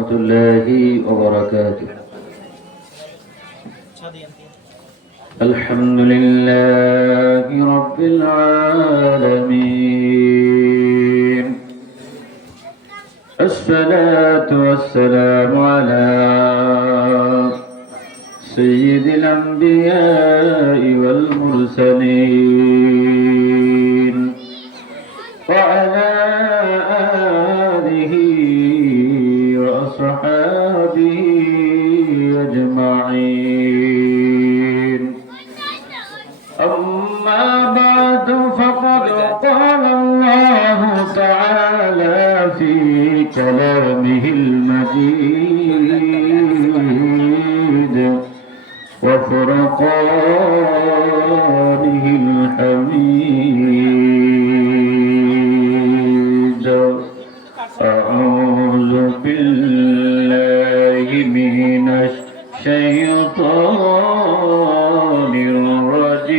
ورحمة الله وبركاته. الحمد لله رب العالمين، الصلاة والسلام على سيد الأنبياء والمرسلين وعلى آله وأصحابه أجمعين. أما بعد فقد قال الله تعالى في كلامه المجيد وفرقانه الحميد. أعوذ بالله من الشيطان الرجيم.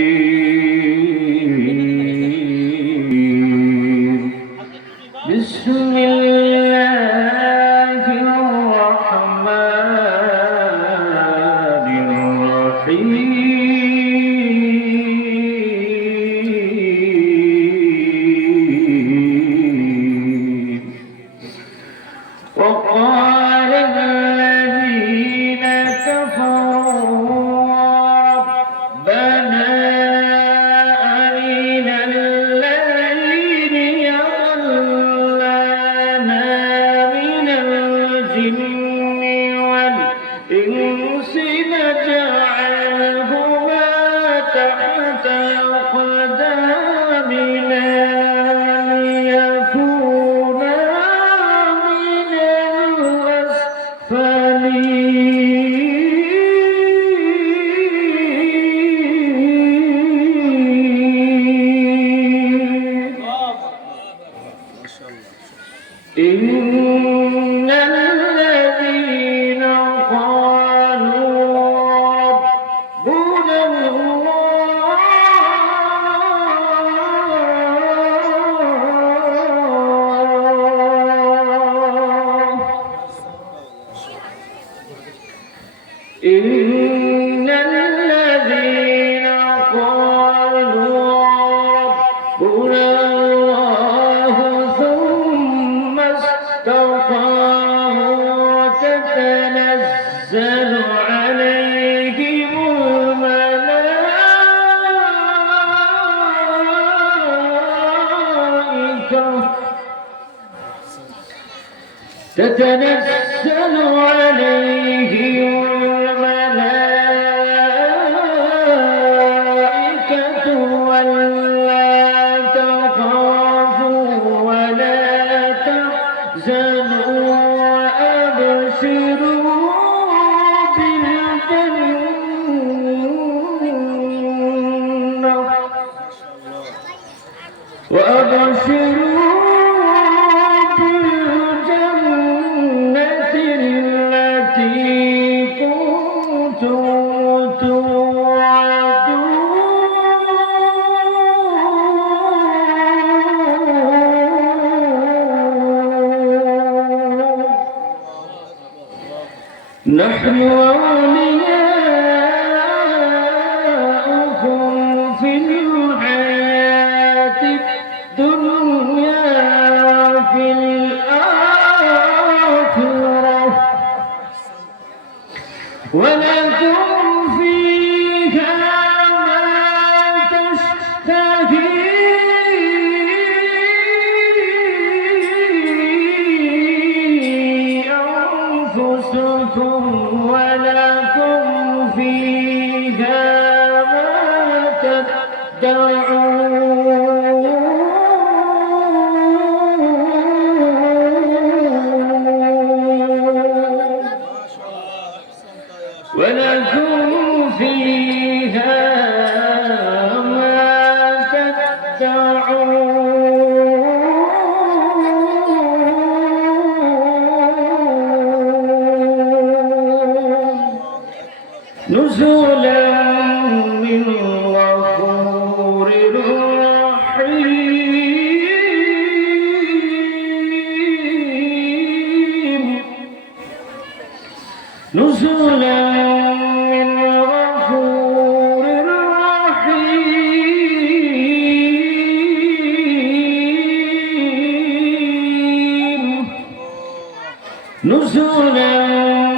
بسم الله الرحمن الرحيم. وقال الذين كفروا ربنا أرنا الذين يضلنا من الجن والإنس نجعلهما تحت أقدامنا ليكونا من الأسفلين. إن الذين قالوا ربنا الله إن الذين قالوا ربنا الله ثم استقاموا تتنزل عليهم الملائكة تتنزل عليهم الملائكة ولا تخافوا ولا تحزنوا وأبشروا بالجنة التي كنتم توعدون. نحن أولياؤكم في الحياة الدنيا وفي الآخرة ولكم فيها ما تشتهي أنفسكم ولكم فيها ما تدعون. ولكم فيها ما تدعون. نزلا من غفور رحيم. نزلا من غفور رحيم نزلا